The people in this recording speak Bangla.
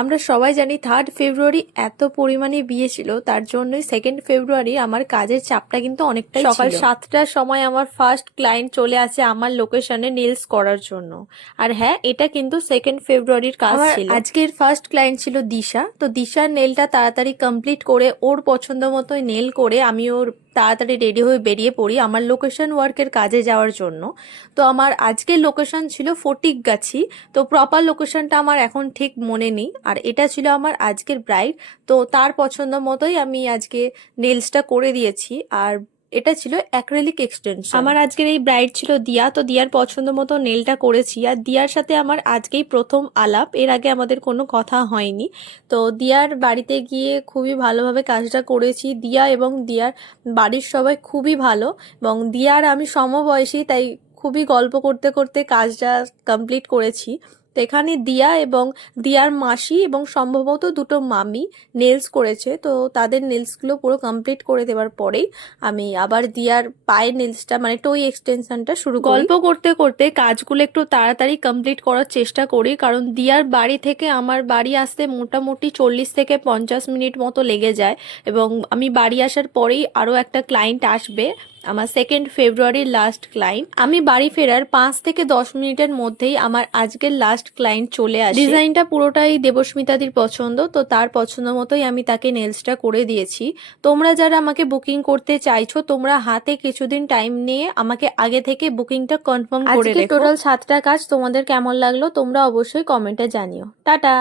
আমরা সবাই জানি 3 ফেব্রুয়ারি এত পরিমাণে বিয়ে ছিল, তার জন্যই 2 ফেব্রুয়ারি আমার কাজের চাপটা কিন্তু অনেকটাই ছিল। সকাল 7টার সময় আমার ফার্স্ট ক্লায়েন্ট চলে আসে আমার লোকেশনে নেলস করার জন্য। আর হ্যাঁ, এটা কিন্তু 2 ফেব্রুয়ারির কাজ ছিল। আজকের ফার্স্ট ক্লায়েন্ট ছিল দিশা। তো দিশার নেলটা তাড়াতাড়ি কমপ্লিট করে ওর পছন্দ মতোই নেল করে আমি ওর তাড়াতাড়ি রেডি হয়ে বেরিয়ে পড়ি আমার লোকেশন ওয়ার্কের কাজে যাওয়ার জন্য। তো আমার আজকের লোকেশন ছিল ফটিকগাছি। তো প্রপার লোকেশনটা আমার এখন ঠিক মনে নেই। আর এটা ছিল আমার আজকের ব্রাইড। তো তার পছন্দ মতোই আমি আজকে নেলসটা করে দিয়েছি। আর এটা ছিল অ্যাক্রিলিক এক্সটেনশন। আমার আজকের এই ব্রাইড ছিল দিয়া। তো দিয়ার পছন্দ মতো নেলটা করেছি। আর দিয়ার সাথে আমার আজকেই প্রথম আলাপ, এর আগে আমাদের কোনো কথা হয়নি। তো দিয়ার বাড়িতে গিয়ে খুবই ভালোভাবে কাজটা করেছি। দিয়া এবং দিয়ার বাড়ির সবাই খুবই ভালো, এবং দিয়ার আমি সমবয়সী, তাই খুবই গল্প করতে করতে কাজটা কমপ্লিট করেছি। তো এখানে দিয়া এবং দিয়ার মাসি এবং সম্ভবত দুটো মামি নেলস করেছে। তো তাদের নেলসগুলো পুরো কমপ্লিট করে দেওয়ার পরেই আমি আবার দিয়ার পায়ের নেলসটা মানে টোই এক্সটেনশনটা শুরু করি। গল্প করতে করতে কাজগুলো একটু তাড়াতাড়ি কমপ্লিট করার চেষ্টা করি, কারণ দিয়ার বাড়ি থেকে আমার বাড়ি আসতে মোটামুটি 40 থেকে 50 মিনিট মতো লেগে যায়। এবং আমি বাড়ি আসার পরেই আরও একটা ক্লায়েন্ট আসবে, আমার 2 ফেব্রুয়ারির লাস্ট ক্লায়েন্ট। আমি বাড়ি ফেরার 5 থেকে 10 মিনিটের মধ্যেই আমার আজকের লাস্ট ক্লায়েন্ট চলে আসে। ডিজাইনটা পুরোটাই দেবস্মিতাদির পছন্দ, তো তার পছন্দ মতোই আমি তাকে নেলসটা করে দিয়েছি। তোমরা যারা আমাকে বুকিং করতে চাইছো, তোমরা হাতে কিছুদিন টাইম নিয়ে আমাকে আগে থেকে বুকিংটা কনফার্ম করে রেখো। টোটাল 7টা কাজ তোমাদের কেমন লাগলো তোমরা অবশ্যই কমেন্টে জানিও। টাটা।